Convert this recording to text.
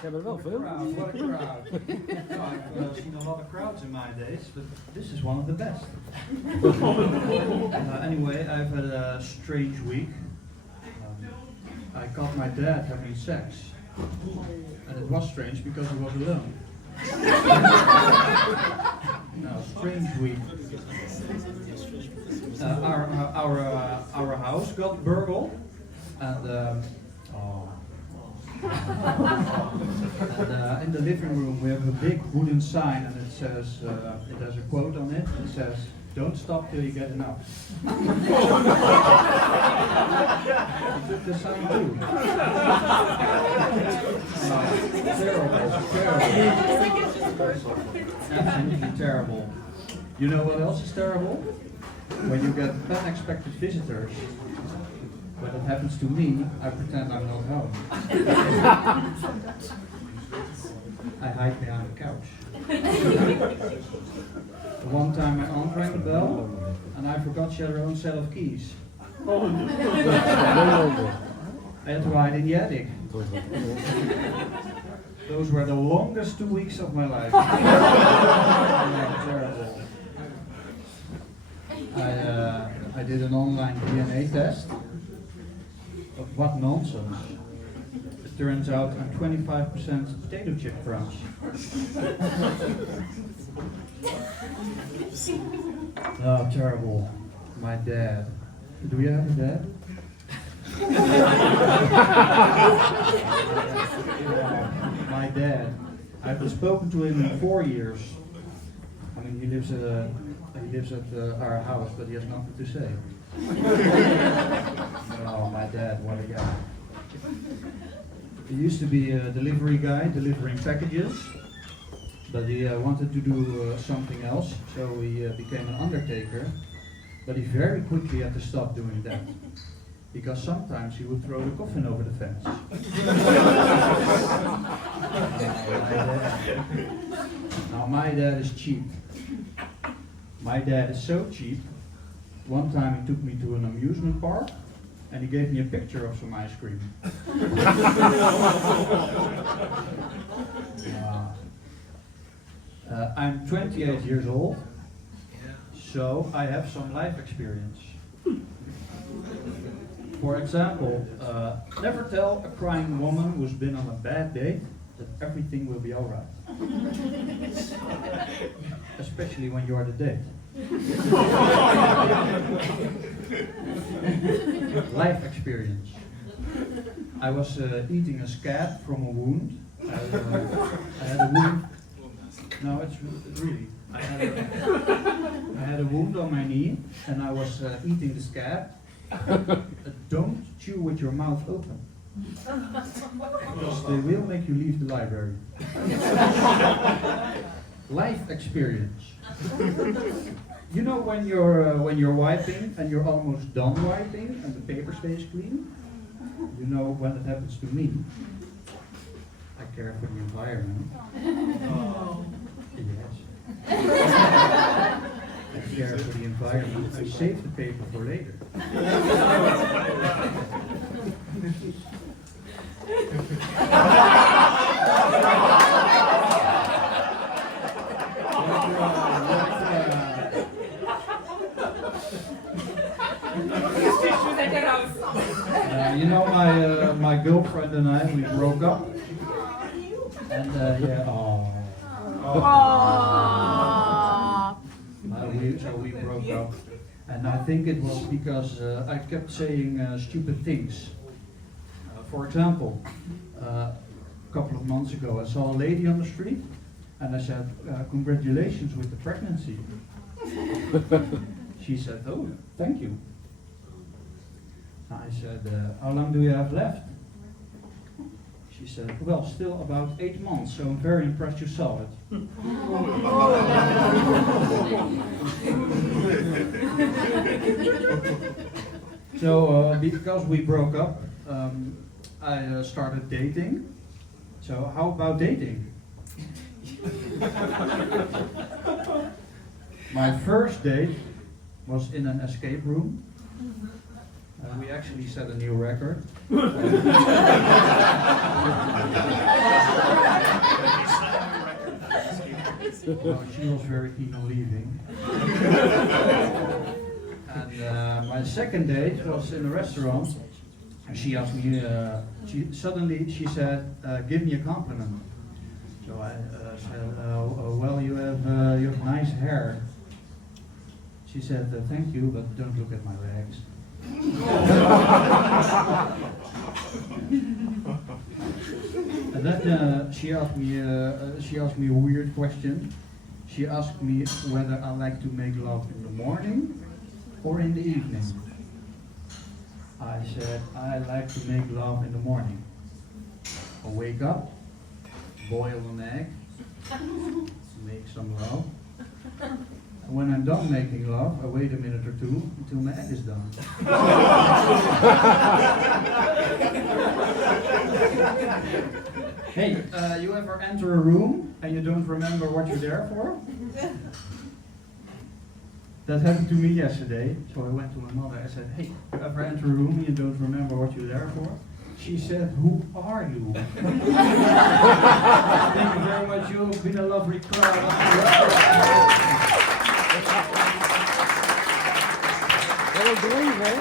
hebben er wel veel. What a crowd. I've seen a lot of crowds in my days, but this is one of the best. Anyway, I've had a strange week. I caught my dad having sex. And it was strange because he was alone. No, strange week. Our house got burgled, and in the living room we have a big wooden sign, and it says it has a quote on it. It says, "Don't stop till you get enough." The sign too. Terrible. Absolutely terrible. You know what else is terrible? When you get unexpected visitors. When it happens to me, I pretend I'm not home. I hide behind the couch. One time my aunt rang the bell, and I forgot she had her own set of keys. I had to hide in the attic. Those were the longest 2 weeks of my life. Terrible. I did an online DNA test. But what nonsense. It turns out I'm 25% potato chip crunch. Oh, terrible. My dad. Do you have a dad? My dad. I haven't spoken to him in 4 years. I mean, he lives at our house, but he has nothing to say. Oh, my dad, what a guy. He used to be a delivery guy, delivering packages, but he wanted to do something else, so he became an undertaker, but he very quickly had to stop doing that, because sometimes he would throw the coffin over the fence. Now, my dad is cheap. My dad is so cheap. One time he took me to an amusement park and he gave me a picture of some ice cream. I'm 28 years old, so I have some life experience. For example, never tell a crying woman who's been on a bad date that everything will be alright. Especially when you're the date. Life experience. I was eating a scab from a wound. I had a wound. No, it's really. I had a wound on my knee, and I was eating the scab. Don't chew with your mouth open, because they will make you leave the library. Life experience. You know when you're wiping and you're almost done wiping and the paper stays clean? You know when it happens to me. I care for the environment. Oh. Yes. I care for the environment. I save the paper for later. You know, my girlfriend and I, we broke up. And so we broke up. And I think it was because I kept saying stupid things. For example, a couple of months ago I saw a lady on the street and I said, congratulations with the pregnancy. She said, oh, thank you. I said, how long do you have left? She said, well, still about 8 months, so I'm very impressed you saw it. So, because we broke up, I started dating. So, how about dating? My first date was in an escape room. We actually set a new record. Well, she was very keen on leaving. And my second date was in a restaurant, and she asked me, she said, give me a compliment. So I said, well, you have nice hair. She said, thank you, but don't look at my legs. And then she asked me a weird question. She asked me whether I like to make love in the morning or in the evening. I said, I like to make love in the morning. I wake up, boil an egg, make some love. And when I'm done making love, I wait a minute or two until my egg is done. Hey, you ever enter a room and you don't remember what you're there for? That happened to me yesterday. So I went to my mother and said, hey, you ever enter a room and you don't remember what you're there for? She said, who are you? Thank you very much. You've been a lovely crowd. Wel een groei, hè?